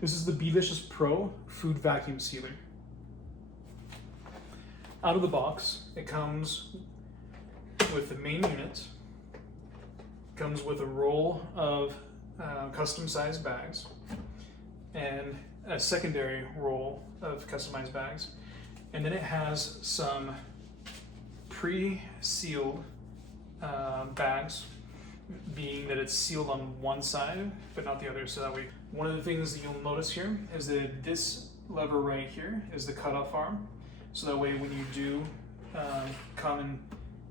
This is the Beelicious Pro Food Vacuum Sealer. Out of the box, it comes with the main unit, comes with a roll of custom sized bags, and a secondary roll of customized bags. And then it has some pre-sealed bags, being that it's sealed on one side but not the other, so that way. One of the things that you'll notice here is that this lever right here is the cutoff arm, so that way when you do come and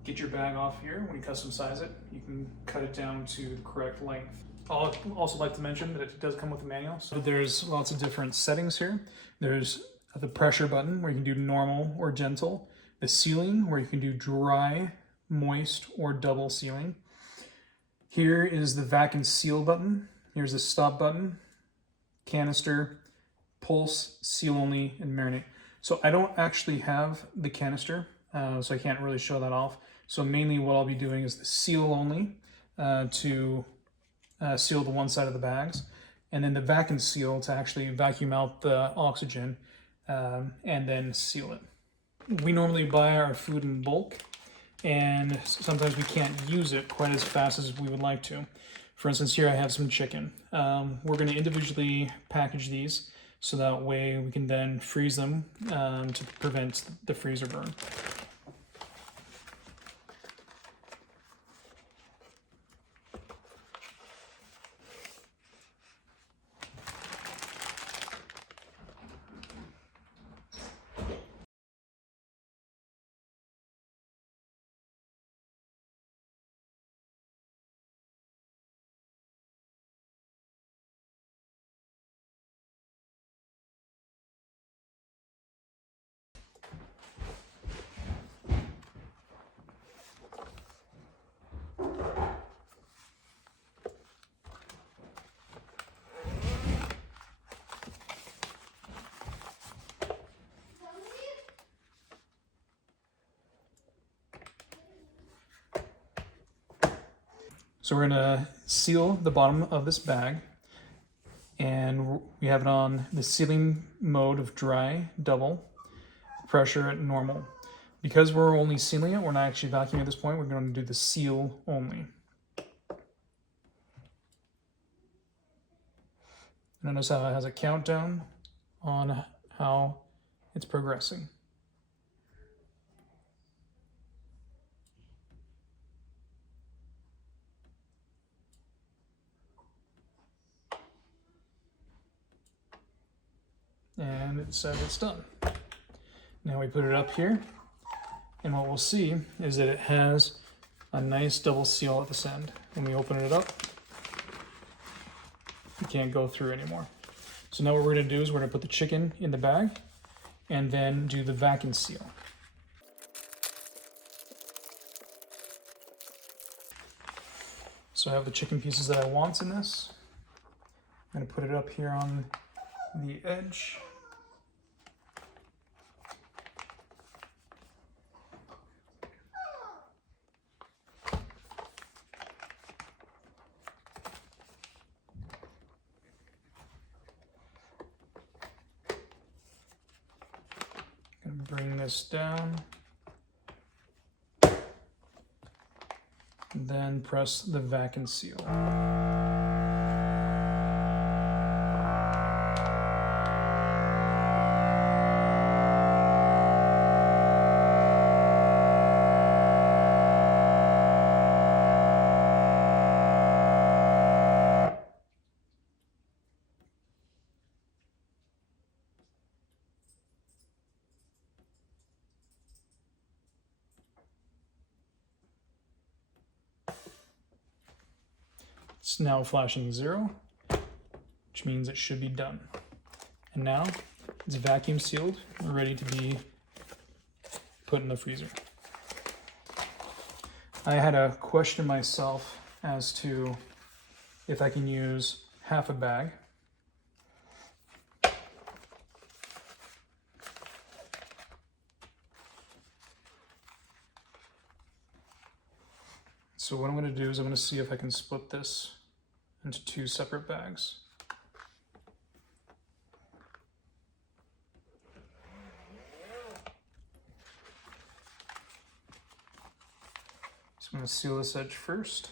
get your bag off here, when you custom size it, you can cut it down to the correct length. I'll also like to mention that it does come with a manual, so there's lots of different settings here. There's the pressure button where you can do normal or gentle, the sealing where you can do dry, moist, or double sealing. Here is the vac and seal button. Here's the stop button, canister, pulse, seal only, and marinate. So I don't actually have the canister, so I can't really show that off. So mainly what I'll be doing is the seal only to seal the one side of the bags, and then the vac and seal to actually vacuum out the oxygen and then seal it. We normally buy our food in bulk, and sometimes we can't use it quite as fast as we would like to. For instance, here I have some chicken. We're going to individually package these so that way we can then freeze them to prevent the freezer burn. So we're gonna seal the bottom of this bag, and we have it on the sealing mode of dry, double, pressure at normal. Because we're only sealing it, we're not actually vacuuming at this point, we're going to do the seal only. Notice how it has a countdown on how it's progressing. And it said it's done. Now we put it up here, and what we'll see is that it has a nice double seal at this end. When we open it up, you can't go through anymore. So now what we're gonna do is we're gonna put the chicken in the bag and then do the vac and seal. So I have the chicken pieces that I want in this. I'm gonna put it up here on the edge. Gonna bring this down. And then press the vac and seal. It's now flashing 0, which means it should be done. And now it's vacuum sealed and ready to be put in the freezer. I had a question myself as to if I can use half a bag. So what I'm going to do is I'm going to see if I can split this into 2 separate bags. I'm going to seal this edge first.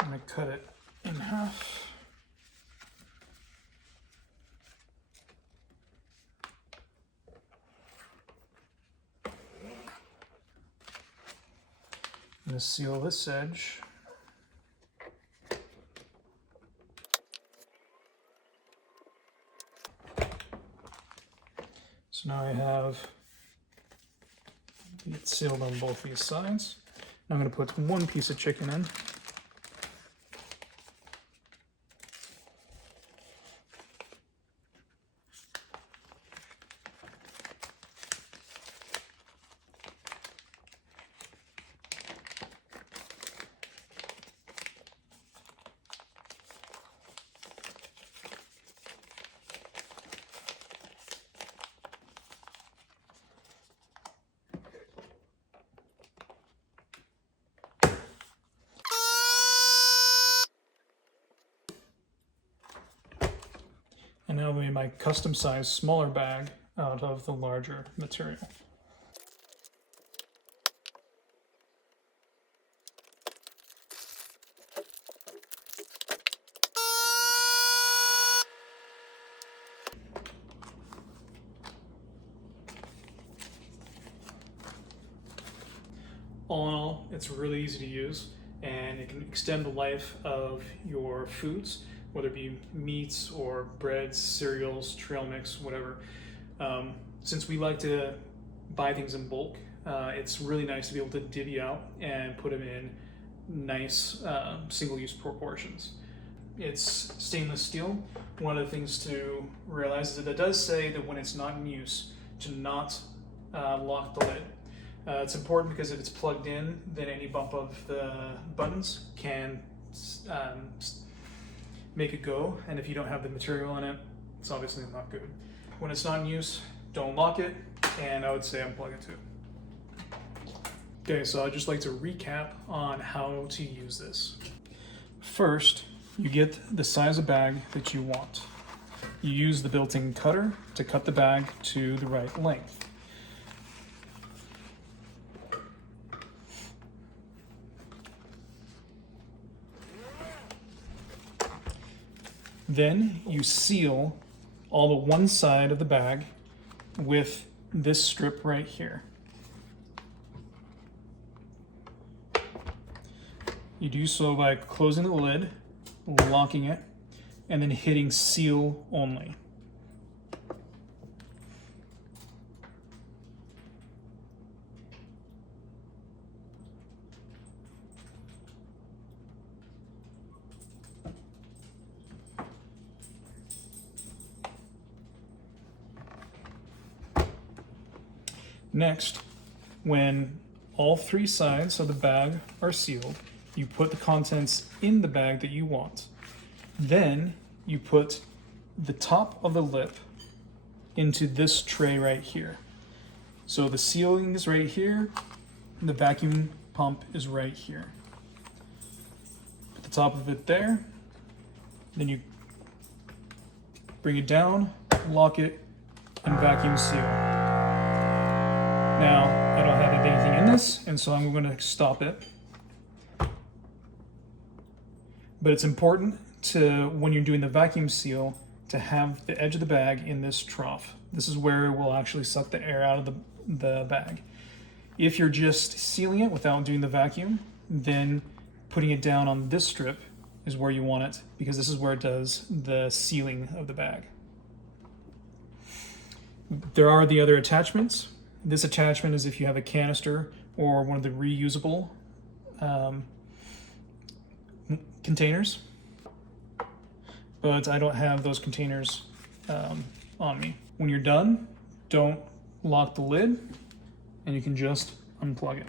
I'm going to cut it in half. I'm going to seal this edge. So now I have it sealed on both these sides. Now I'm going to put one piece of chicken in. And now I made my custom sized smaller bag out of the larger material. All in all, it's really easy to use, and it can extend the life of your foods, whether it be meats or breads, cereals, trail mix, whatever. Since we like to buy things in bulk, it's really nice to be able to divvy out and put them in nice single-use proportions. It's stainless steel. One of the things to realize is that it does say that when it's not in use, to not lock the lid. It's important because if it's plugged in, then any bump of the buttons can make it go, and if you don't have the material in it, it's obviously not good. When it's not in use, don't lock it, and I would say unplug it too. Okay, so I'd just like to recap on how to use this. First, you get the size of bag that you want. You use the built-in cutter to cut the bag to the right length. Then you seal all the one side of the bag with this strip right here. You do so by closing the lid, locking it, and then hitting seal only. Next, when all three sides of the bag are sealed, you put the contents in the bag that you want. Then you put the top of the lip into this tray right here. So the sealing is right here, the vacuum pump is right here. Put the top of it there, then you bring it down, lock it, and vacuum seal. Now, I don't have anything in this, and so I'm going to stop it. But it's important to, when you're doing the vacuum seal, to have the edge of the bag in this trough. This is where it will actually suck the air out of the bag. If you're just sealing it without doing the vacuum, then putting it down on this strip is where you want it, because this is where it does the sealing of the bag. There are the other attachments. This attachment is if you have a canister or one of the reusable containers, but I don't have those containers on me. When you're done, don't lock the lid, and you can just unplug it.